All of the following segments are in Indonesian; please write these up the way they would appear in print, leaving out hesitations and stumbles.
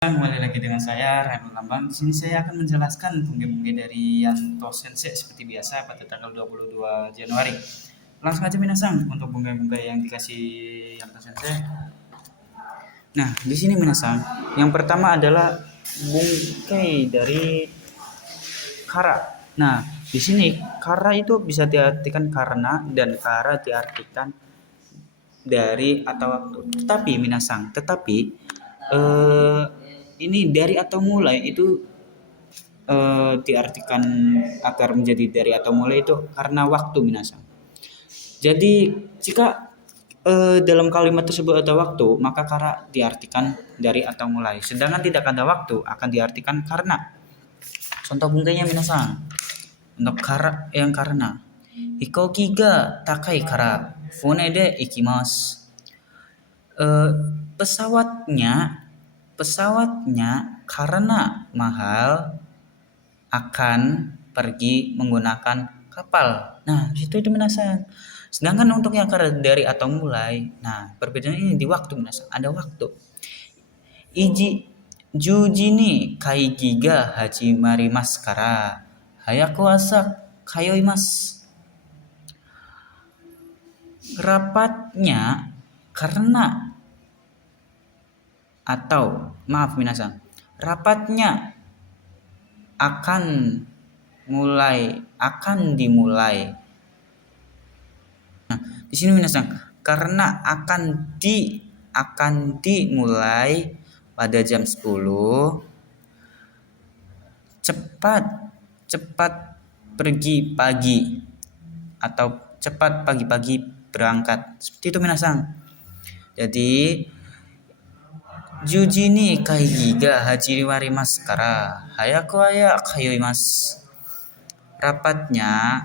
Kembali lagi dengan saya Rano Lambang. Di sini saya akan menjelaskan bunga-bunga dari Yanto Sensei seperti biasa pada tanggal 22 Januari. Langsung aja minasang untuk bunga-bunga yang dikasih Yanto Sensei. Nah, di sini minasang, yang pertama adalah bungkai dari kara. Nah, di sini kara itu bisa diartikan karena dan kara diartikan dari atau waktu. Tetapi eh, ini dari atau mulai itu diartikan agar menjadi dari atau mulai itu karena waktu minasang. Jadi jika dalam kalimat tersebut ada waktu, maka kara diartikan dari atau mulai. Sedangkan tidak ada waktu akan diartikan karena. Contoh bungkainya minasang. Untuk kara yang karena. Hikoki ga takai kara fune de ikimasu. Pesawatnya karena mahal akan pergi menggunakan kapal. Nah, itu minasang. Sedangkan untuk yang dari atau mulai, nah perbedaan ini di waktu minasang. Ada waktu. Iji juji ni kaigi ga hajimarimasu kara hayaku asa kayoimasu. Rapatnya karena atau maaf minasang. Rapatnya akan dimulai. Nah, di sini minasang karena akan dimulai pada jam 10. Cepat pergi pagi atau cepat pagi-pagi berangkat. Seperti itu minasang. Jadi Juji ni kaigi ga hajiriwarimasu kara hayaku aya kayoimasu. Rapatnya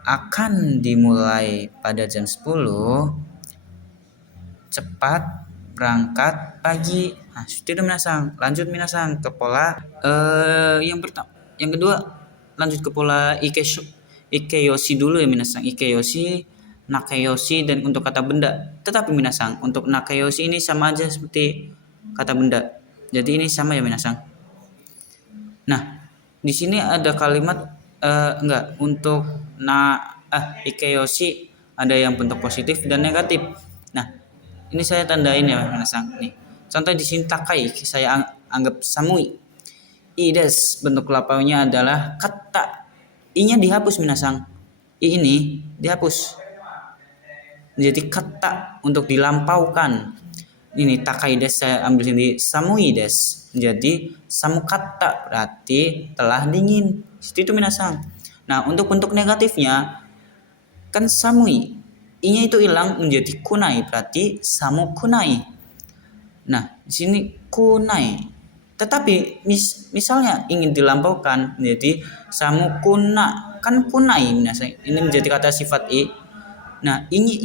akan dimulai pada jam 10. Cepat berangkat pagi. Nah, seperti itu minasang. Lanjut minasang ke pola yang kedua, lanjut ke pola ikeyoshi dulu ya minasang. Ikeyoshi, nakayoshi, dan untuk kata benda. Tetapi minasang, untuk nakayoshi ini sama aja seperti kata benda. Jadi ini sama ya minasang. Nah, di sini ada kalimat untuk ikeyoshi ada yang bentuk positif dan negatif. Nah, ini saya tandain ya minasang. Nih, contoh di sini takai saya anggap samui. Ides bentuk lapaunya adalah kata. I-nya dihapus minasang. I ini dihapus. Menjadi kata untuk dilampaukan. Ini takai des saya ambil sini samui des. Jadi samu kata berarti telah dingin. Itu minasang. Nah, untuk bentuk negatifnya kan samui. I-nya itu hilang menjadi kunai berarti samu kunai. Nah, di sini kunai. Tetapi misalnya ingin dilampaukan menjadi samu kuna, kan kunai minasang. Ini menjadi kata sifat i. Nah, ini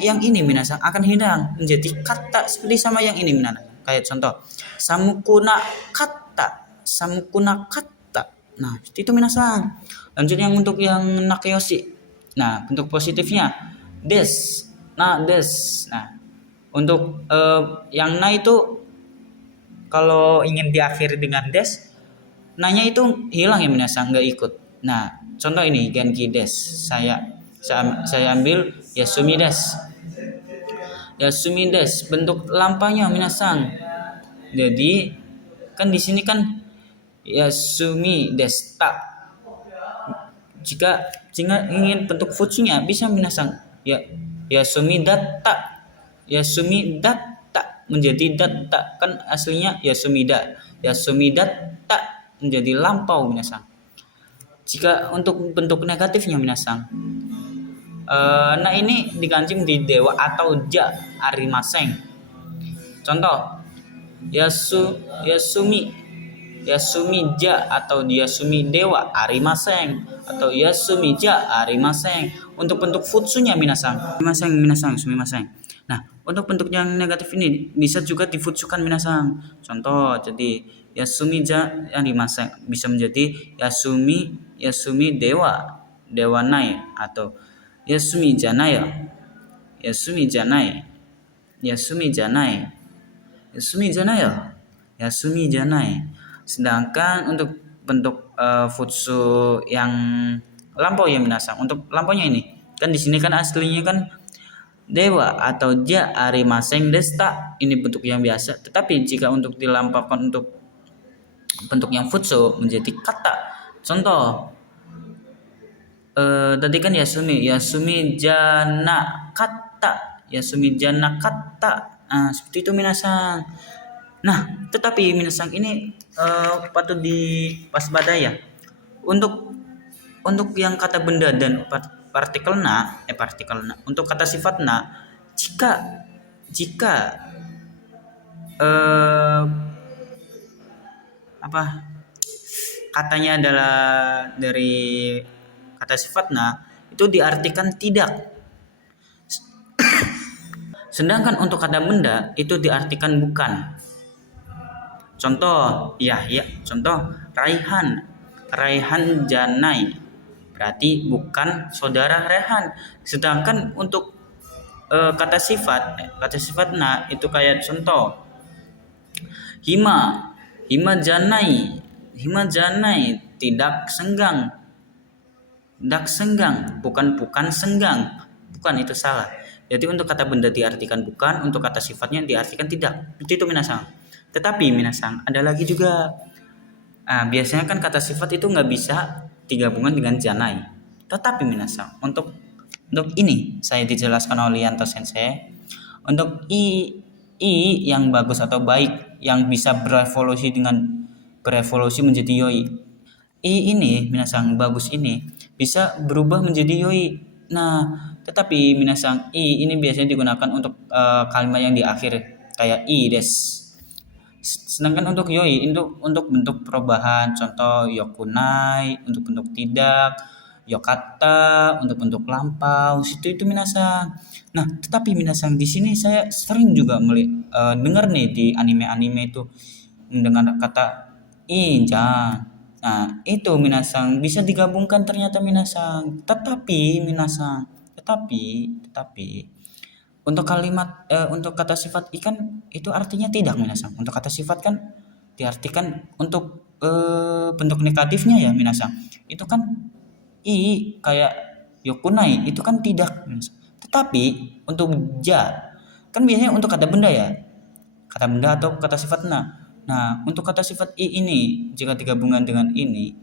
yang ini minasang akan hilang menjadi kata seperti sama yang ini minasang. Kayak contoh samukuna kata. Nah, itu minasang. Lanjut yang untuk yang nakayoshi. Nah, bentuk positifnya des. Nah, untuk yang na itu kalau ingin diakhiri dengan des, nanya itu hilang ya minasang, nggak ikut. Nah, contoh ini genki des. Saya ambil yasumi des. Yasumi des bentuk lampanya minasang. Jadi kan di sini kan yasumi des tak. Jika ingin bentuk futsunya bisa minasang ya yasumi datta. Yasumi datta menjadi datta, kan aslinya yasumida datta menjadi lampau minasang. Jika untuk bentuk negatifnya minasang, nah ini diganti di dewa atau ja arimaseng. Contoh yasumi ja atau yasumi dewa arimaseng atau yasumi ja arimaseng. Untuk bentuk futsunya minasang sumimaseng. Nah, untuk bentuk yang negatif ini bisa juga difutsukan minasang. Contoh, jadi yasumi ja arimaseng bisa menjadi yasumi dewa nai atau yasumi janai. Yasumi janai. Yasumi janai ya. Yasumi janai. Sedangkan untuk bentuk futsu yang lampau ya minasang. Untuk lampaunya ini kan di sini kan aslinya kan dewa atau ja arimaseng desta. Ini bentuk yang biasa. Tetapi jika untuk dilampaukan untuk bentuk yang futsu menjadi kata. Contoh tadi kan Yasumi jana kata. Yasumi jana kata. Seperti itu minasang. Nah, tetapi minasang ini patut diwaspadai ya. Untuk yang kata benda dan partikel na, untuk kata sifat na, jika katanya adalah dari kata sifat na, itu diartikan tidak. Sedangkan untuk kata benda itu diartikan bukan. Contoh, contoh Raihan Janai berarti bukan saudara Rehan. Sedangkan untuk kata sifat na itu kayak contoh Hima Janai tidak senggang. Bukan senggang. Bukan, itu salah. Jadi untuk kata benda diartikan bukan, untuk kata sifatnya diartikan tidak. Itu minasang. Tetapi minasang ada lagi juga. Biasanya kan kata sifat itu nggak bisa digabungkan dengan janai. Tetapi minasang untuk ini saya dijelaskan oleh Yanto Sensei. Untuk i yang bagus atau baik yang bisa berevolusi menjadi yoi. I ini minasang bagus ini bisa berubah menjadi yoi. Nah, tetapi minasang i ini biasanya digunakan untuk kalimat yang di akhir kayak i des. Sedangkan untuk yoi untuk bentuk perubahan, contoh yokunai untuk bentuk tidak, yokata untuk bentuk lampau, itu minasang. Nah, tetapi minasang di sini saya sering juga dengar nih di anime-anime itu mendengar kata injang. Nah, itu minasang bisa digabungkan ternyata minasang. Tetapi untuk kalimat untuk kata sifat ikan itu artinya tidak minasang. Untuk kata sifat kan diartikan untuk bentuk negatifnya ya minasang. Itu kan kayak yokunai itu kan tidak minasang. Tetapi untuk ja kan biasanya untuk kata benda ya. Kata benda atau kata sifat na. Nah, untuk kata sifat ini jika digabungkan dengan ini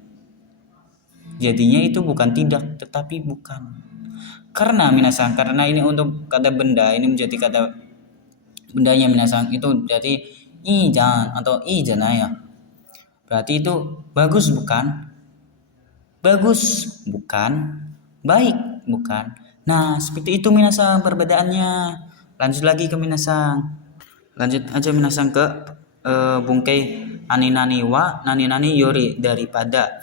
jadinya itu bukan tidak tetapi bukan. Karena ini untuk kata benda ini menjadi kata bendanya minasang itu jadi ijan atau ijanaya. Berarti itu bagus bukan? Bagus bukan? Baik bukan? Nah, seperti itu minasang perbedaannya. Lanjut lagi ke minasang. Lanjut aja minasang ke bungkai nani yori daripada.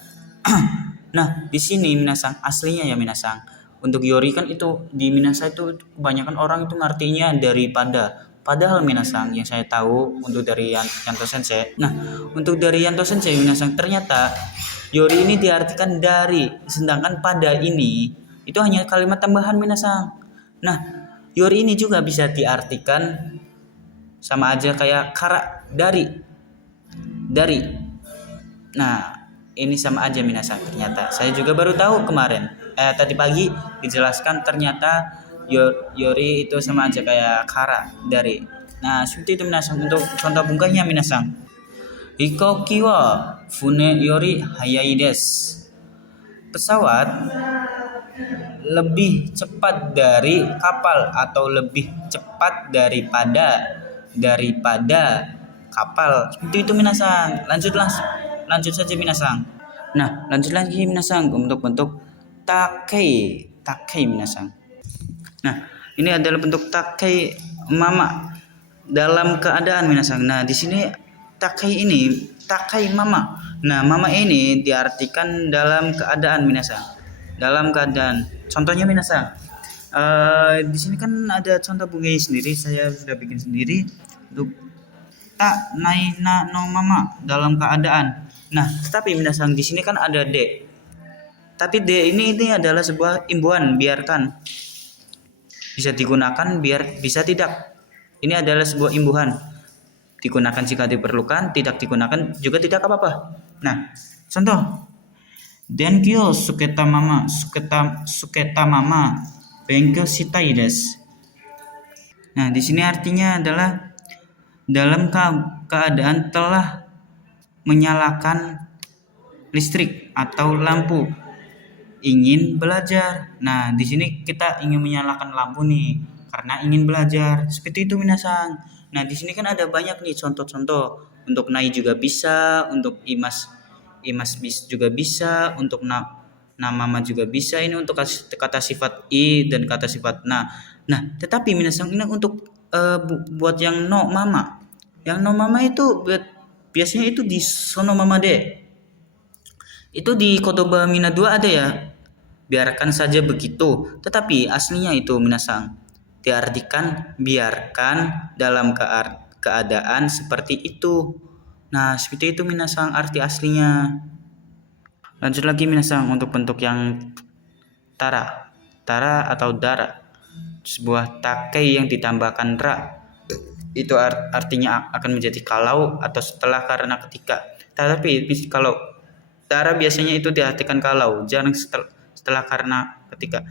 Nah, di sini minasang aslinya ya minasang. Untuk yori kan itu di Minasa itu kebanyakan orang itu ngartinya daripada. Padahal minasang yang saya tahu untuk dari Yanto Sensei. Nah, untuk dari Yanto Sensei minasang ternyata yori ini diartikan dari, sedangkan pada ini itu hanya kalimat tambahan minasang. Nah, yori ini juga bisa diartikan sama aja kayak kara dari. Nah, ini sama aja minasang ternyata. Saya juga baru tahu kemarin. Tadi pagi dijelaskan ternyata yori itu sama aja kayak kara dari. Nah, seperti itu minasang. Untuk contoh bungkainya minasang. Hikoki wa fune yori hayai desu. Pesawat lebih cepat dari kapal atau lebih cepat daripada kapal. Seperti itu minasang. Lanjut saja minasang. Nah, lanjut lagi minasang untuk bentuk takei minasang. Nah, ini adalah bentuk takei mama dalam keadaan minasang. Nah, di sini takei mama. Nah, mama ini diartikan dalam keadaan minasang. Dalam keadaan. Contohnya minasang. Di sini kan ada contoh bungai sendiri, saya sudah bikin sendiri untuk tak nai na no mama dalam keadaan. Nah, tetapi minasang di sini kan ada D. Tapi D ini adalah sebuah imbuhan, biarkan. Bisa digunakan, bisa tidak. Ini adalah sebuah imbuhan. Digunakan jika diperlukan, tidak digunakan juga tidak apa-apa. Nah, contoh. Denkyo suketa mama, suketa mama, benkyo shitai desu. Nah, di sini artinya adalah dalam keadaan telah menyalakan listrik atau lampu, ingin belajar. Nah, di sini kita ingin menyalakan lampu nih karena ingin belajar. Seperti itu minasang. Nah, di sini kan ada banyak nih contoh-contoh. Untuk nai juga bisa, untuk imas juga bisa, untuk namama juga bisa. Ini untuk kata sifat i dan kata sifat na. Nah, tetapi minasang ini untuk buat yang no mama. Yang no mama itu biasanya itu di sono mama de. Itu di kotoba mina 2 ada ya. Biarkan saja begitu. Tetapi aslinya itu minasang diartikan biarkan dalam keadaan seperti itu. Nah, seperti itu minasang arti aslinya. Lanjut lagi minasang untuk bentuk yang tara. Tara atau dara. Sebuah takei yang ditambahkan ra. Itu artinya akan menjadi kalau atau setelah karena ketika. Tetapi kalau tara biasanya itu diartikan kalau, jarang setelah karena ketika.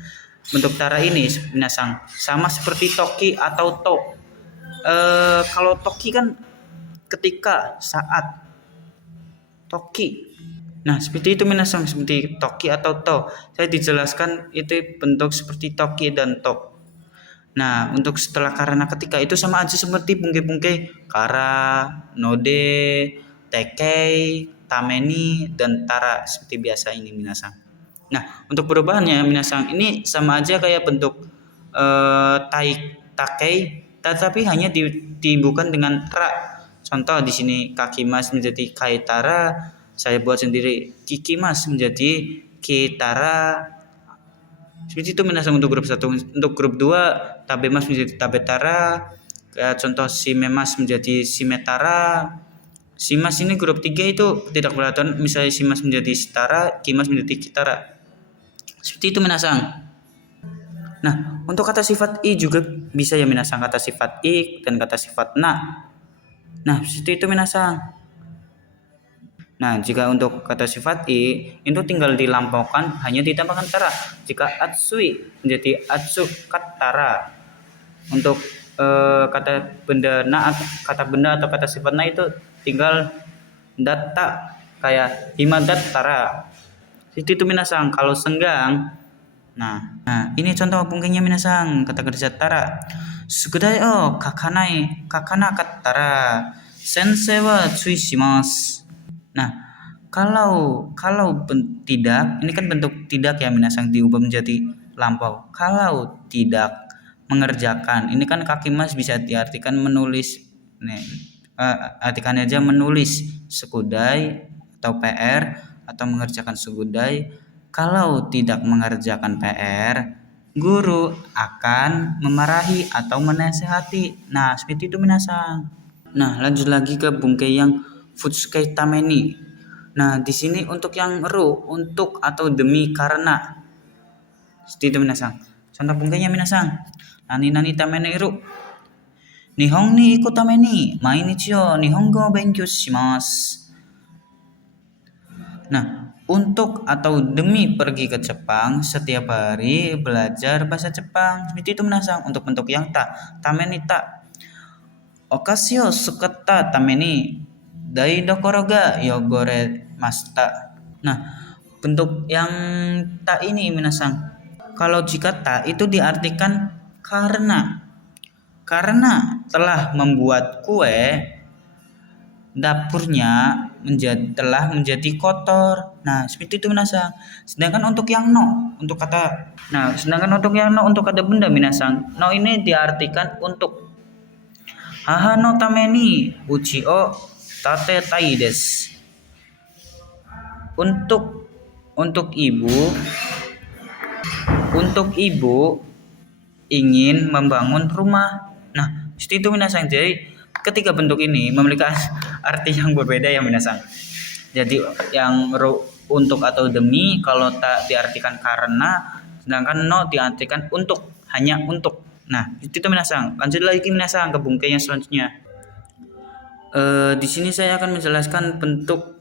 Bentuk tara ini minasang sama seperti toki atau to. Kalau toki kan ketika, saat, toki. Nah, seperti itu minasang, seperti toki atau to. Saya dijelaskan itu bentuk seperti toki dan to. Nah, untuk setelah karena ketika itu sama aja seperti bungke-bungke kara, node, tekei, tameni, dan tara seperti biasa ini minasang. Nah, untuk perubahannya minasang ini sama aja kayak bentuk takei, tetapi hanya dibukan dengan ra. Contoh di sini kaki mas menjadi kaitara, saya buat sendiri kiki mas menjadi kitara. Seperti itu minasang untuk grup 1. Untuk grup 2 tabe mas menjadi tabetara. Contoh si memas menjadi simetara. Si mas ini grup 3 itu tidak beraturan, misalnya si mas menjadi sitara, kimas menjadi kitara. Seperti itu minasang. Nah, untuk kata sifat i juga bisa ya minasang, kata sifat i dan kata sifat na. Nah, seperti itu minasang. Nah, jika untuk kata sifat i itu tinggal dilampaukan, hanya ditambahkan tara. Jika atsui menjadi atsu katara. Untuk kata benda na, kata benda atau kata sifat na itu tinggal data kayak himadat tara. Itu minasang. Kalau senggang, nah ini contoh pungkingnya minasang, kata kerja tara. Sugudai o kakana katara sensei wa tsui shimasu. Nah, kalau tidak, ini kan bentuk tidak ya minasang, diubah menjadi lampau. Kalau tidak mengerjakan, ini kan kaki mas bisa diartikan menulis. Nih, artikan aja menulis sekudai atau PR atau mengerjakan sekudai. Kalau tidak mengerjakan PR, guru akan memarahi atau menasehati. Nah, seperti itu minasang. Nah, lanjut lagi ke bungke yang futsukai tameni. Nah, di sini untuk yang ru, untuk atau demi karena. Seperti itu minasang. Contoh bungkenya minasang. Nani tameni ru. Nihon ni iku tameni mainichi o nihongo o benkyou shimasu. Nah, untuk atau demi pergi ke Jepang setiap hari belajar bahasa Jepang. Seperti itu minasang. Untuk bentuk yang ta, tameni ta. Okashi o sukata tameni daidokoro ga yogoremashita. Nah, bentuk yang ta ini minasang. Kalau jika ta itu diartikan karena telah membuat kue, dapurnya telah menjadi kotor. Nah, seperti itu minasang. Sedangkan untuk yang no, untuk kata benda minasang, no ini diartikan untuk. Haha no tameni uchi o tatetai desu. Untuk ibu ingin membangun rumah. Nah, seperti itu minasang. Jadi ketiga bentuk ini memiliki arti yang berbeda ya minasang. Jadi yang untuk atau demi, kalau tak diartikan karena, sedangkan no diartikan untuk, hanya untuk. Nah, itu minasang. Lanjut lagi minasang ke bungkai yang selanjutnya. Di sini saya akan menjelaskan bentuk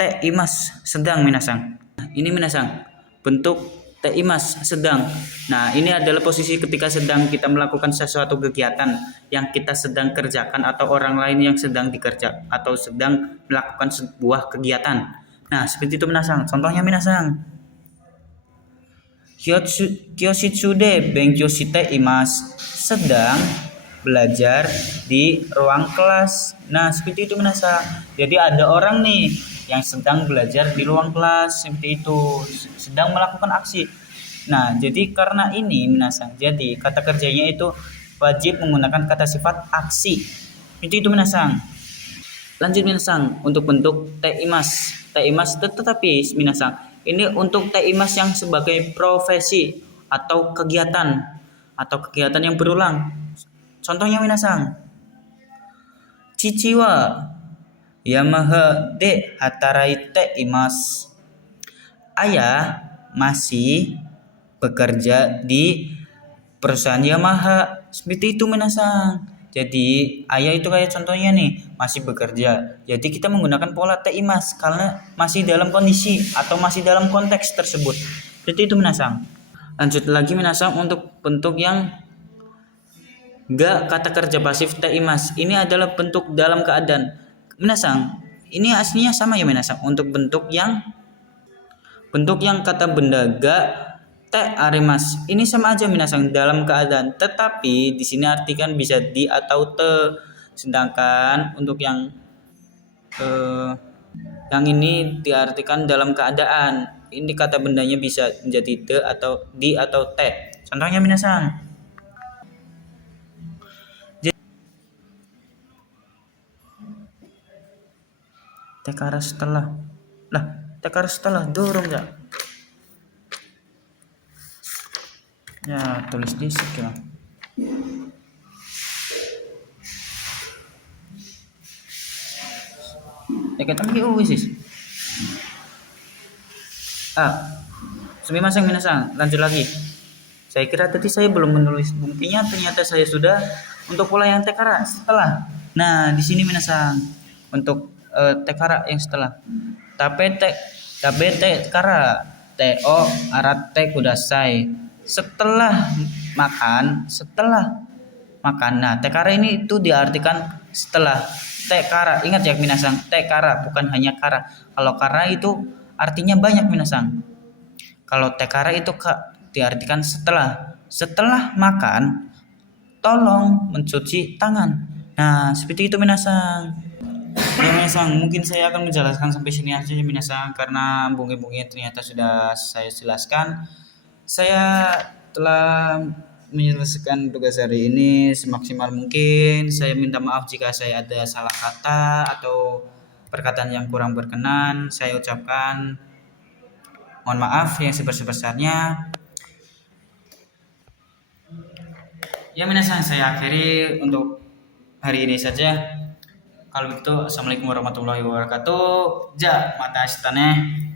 te imas sedang minasang. Ini minasang, bentuk te imas sedang. Nah, ini adalah posisi ketika sedang kita melakukan sesuatu kegiatan yang kita sedang kerjakan atau orang lain yang sedang dikerja atau sedang melakukan sebuah kegiatan. Nah, seperti itu minasang. Contohnya minasang. Kyoshitsude benkyou shite imasu. Sedang belajar di ruang kelas. Nah, seperti itu minasang. Jadi ada orang nih yang sedang belajar di ruang kelas, seperti itu, sedang melakukan aksi. Nah, jadi karena ini minasang, jadi kata kerjanya itu wajib menggunakan kata sifat aksi. Itu minasang. Lanjut minasang untuk bentuk te imas. Te imas tetapi minasang, ini untuk te imas yang sebagai profesi atau kegiatan yang berulang. Contohnya minasang. Chichi wa Yamaha de hataraite imasu. Ayah masih bekerja di perusahaan Yamaha. Seperti itu minasang. Jadi ayah itu kayak contohnya nih, masih bekerja. Jadi kita menggunakan pola te imas karena masih dalam kondisi atau masih dalam konteks tersebut. Seperti itu minasang. Lanjut lagi minasang untuk bentuk yang kata kerja pasif te imas. Ini adalah bentuk dalam keadaan. Minasang, ini aslinya sama ya minasang. Untuk bentuk yang kata benda te arimas. Ini sama aja minasang dalam keadaan. Tetapi di sini artikan bisa di atau te. Sedangkan untuk yang ini diartikan dalam keadaan. Ini kata bendanya bisa menjadi te atau di atau te. Contohnya minasang. Tekara setelah. Lah, tekara setelah dorong ya. Ya, tulis di sini ya. Kita wis. Sumimasen minasang, lanjut lagi. Saya kira tadi saya belum menulis buktinya, ternyata saya sudah untuk pola yang tekara setelah. Nah, di sini minasang untuk tekara yang setelah. Tapete tekara teo arate kudasai. Setelah makan. Nah, tekara ini itu diartikan setelah. Tekara, ingat ya minasang, tekara bukan hanya kara. Kalau kara itu artinya banyak minasang. Kalau tekara itu diartikan setelah makan, tolong mencuci tangan. Nah, seperti itu minasang. Ya minasang, mungkin saya akan menjelaskan sampai sini aja ya minasang, karena bungkai-bungkai ternyata sudah saya jelaskan. Saya telah menyelesaikan tugas hari ini semaksimal mungkin. Saya minta maaf jika saya ada salah kata atau perkataan yang kurang berkenan. Saya ucapkan mohon maaf yang sebesar-besarnya. Ya minasang, saya akhiri untuk hari ini saja. Kalau begitu, assalamualaikum warahmatullahi wabarakatuh. Ja, mata astane.